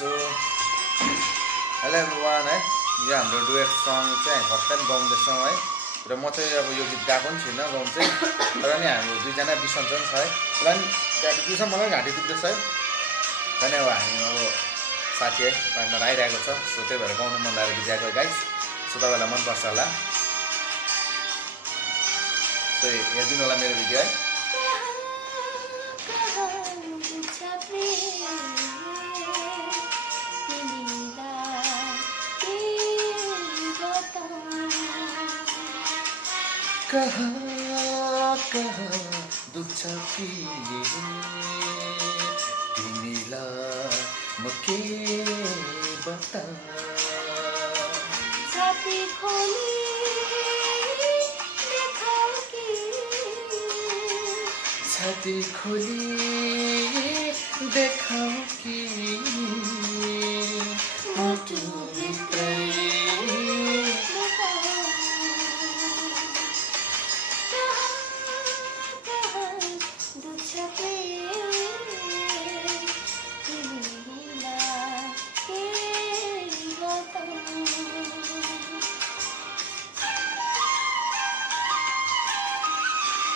So hello everyone है, यो हाम्रो डुएट सङ चाहिँ फर्स्ट टाइम गाउँदैछौँ है। र म चाहिँ अब यो गीत गाएको पनि छुइनँ गाउँ चाहिँ, तर नि हाम्रो दुईजना बिसन्चन छ है। र नि घाँटी दुख्छ, मलाई घाँटी दुख्दैछ है। र नि अब हामी अब साथी है पार्टनर आइरहेको छ, सो त्यही भएर गाउनु मन लागेर गीत गाएको गाइस। सो तपाईँहरूलाई मनपर्छ होला, सो हेरिदिनु होला मेरो भिडियो है। कहाँ कहाँ दुख्छ प्रिय तिमीलाई म के बताऊँ। छाती खोली देखाऊ कि छाती खोली देखाऊ कि मुटु भित्रै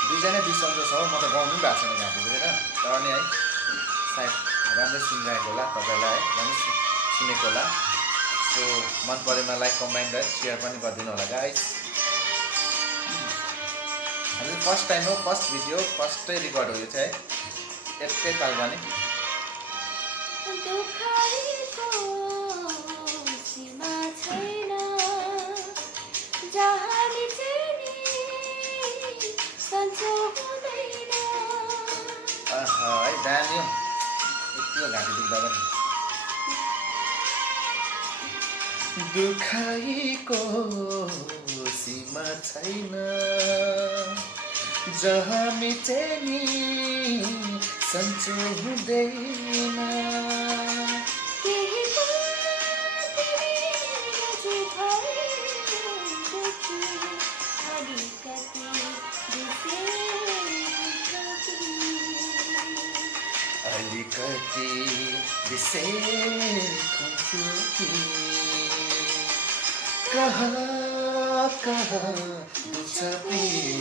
दुईजना बिसन्चो छ, म त गाउनु पनि भएको छैन घाँटी दुखेर। तर नि है सायद राम्रै सुनिरहेको होला तपाईँलाई है, राम्रै सुनेको होला। सो मन परेमा लाइक कमेन्ट है सेयर पनि गरिदिनु होला गाइस। हामी फर्स्ट टाइम हो, फर्स्ट भिडियो, फर्स्टै रेकर्ड हो यो चाहिँ है, एकै तालमा नि। दुखाइको सीमा छैन जहाँ बिचनी सन्चो हुँदैन। है दानी यति घाँटी दुख्दा पनि। दुखाइको सीमा छैन जहाँ मिटेनी सन्चो हुँदैन। केही तिमी भएदेखि अलिकति अलिकति बिसेक हुन्थ्यो कि कहाँ कहाँ दुख्छ प्रिय